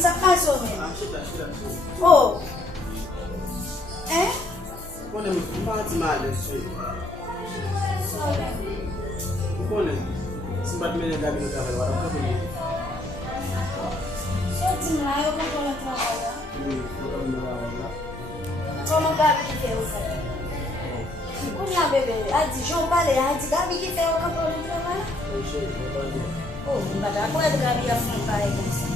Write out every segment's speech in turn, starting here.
sa kaso men. Chita. Oh. Kone mpati mali swi. Kone simbat mene gabi no trabalho wala ko ni. So timlayo ko pala trabalho. Wala. Como gabi que fez o Kunya bebe, adi João pale, adi gabi que fez o campo de trabalho. Oh, mbada ko adi gabi ya fun pare kansa.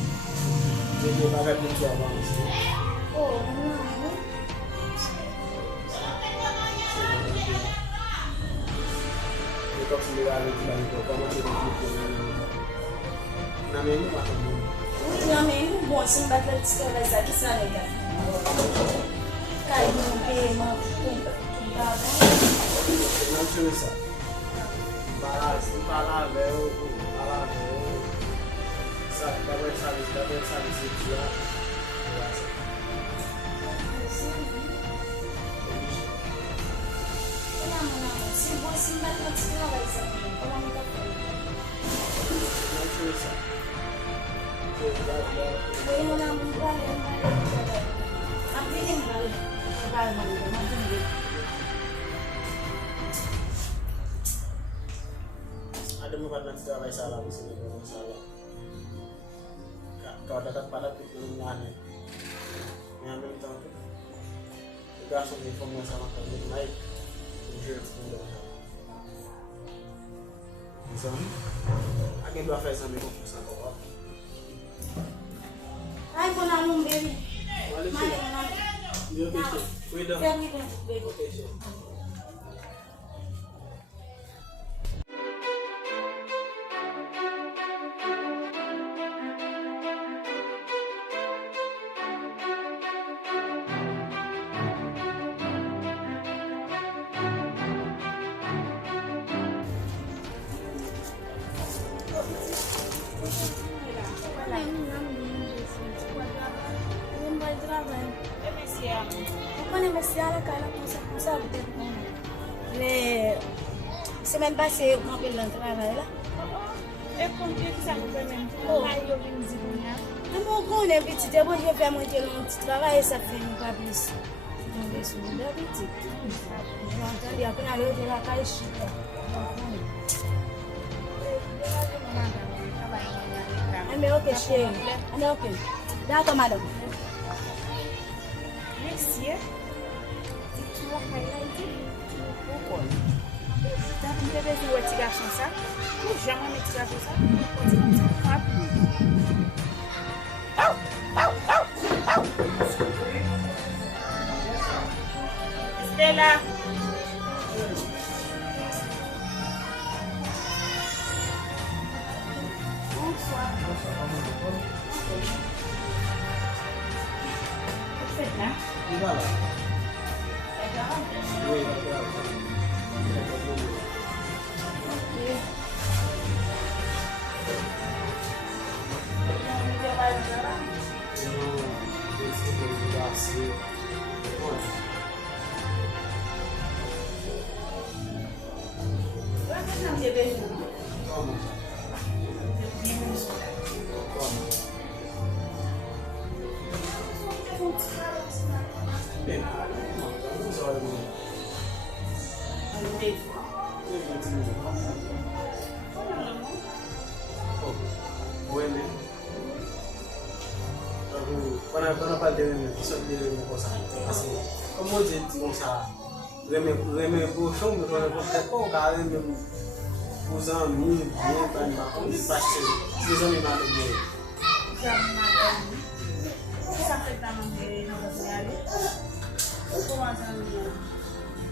Ele vai gabi tu avance. Oh, Untuk sembilan itu kamu tidak itu. Namanya apa kamu? ultimamente bom sim batler de conversar que isso é legal. Cai no tema, Não sei isso. Palavra. Sabe se tirar. se você batler de conversar, como não tá falando. Não sei isso. Bueno, na muito valeu, a filha vai mandar, mas Ada bukan sudah salah di sini kalau salah. Kalau datang pada kebenaran mengambil tahu tu, juga langsung informasi sama kamu naik, mungkin sudah. Misalnya, agen dua fase sampai konfusan kau. ai quando a mão dele, Olha mas aqui, meu peixe, cuida. ferme com o bebê. Peixe. Semaine passée, on m'a le travail là. Et combien ça vous permet? Oh, Tout le monde connaît petit, et bon, je fais mon petit travail et ça fait pas plus. On est sur d'habitude. J'entends après aller de la caisse. Mais ok, chérie. Mais ok. D'accord, madame. Merci. Tu vas highlighter. Pourquoi? T'as un peu de petit garçon ça? Jamais me tirer ça. Stella. Bonsoir. Vous faites là? Voilà. Oui, Quando eu falei isso de coisa assim, como eu disse como ça, reme puxão do quando eu pego cara reme usando mim bem para me bater de pastel, se não me mata bem. Ça fait pas manger dans le salé. Comment ça nous?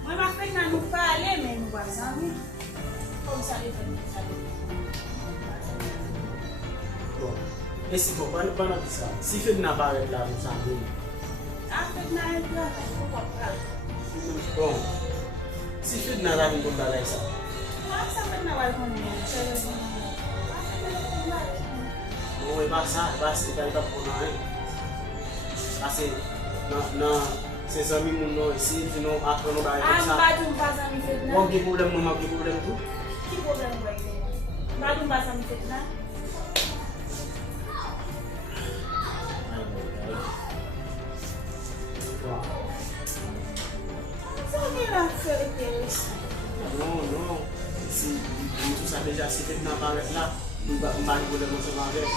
Moi ma fête n'a nous pas aller mais nous va s'en comme ça les fait ça. E se for quando para pensar, se fez na barra lá no sangue. Ah, fête n'a pas là, pourquoi pas? Bom, se fez na barra não dá lá isso. Ah, ça fait n'a pas comme Não vai passar, basta que tá por lá. Assim, na se amis mon ici, tu não après não vai Ah, passar. pas de pas ami fête là. Qual que problema não, que problema tu? Que problème vai ter? Pas de pas ami fête là. Non. Si tout ça déjà c'est fait dans paraître là, on va rigoler dans ce avec.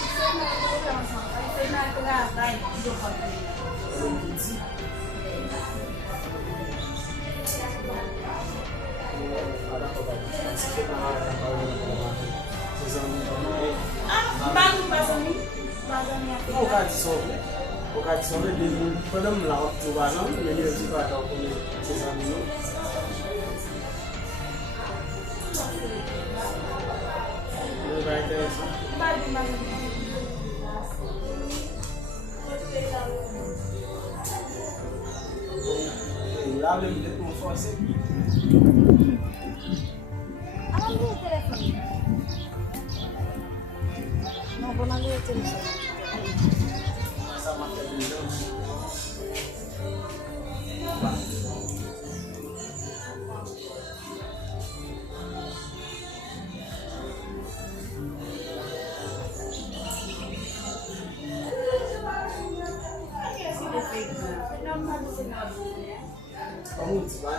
Là, le pour forcer. Ambil telefon. Non, bon ambil telefon. Ça m'a fait du bien. Como tu vai?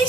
Qui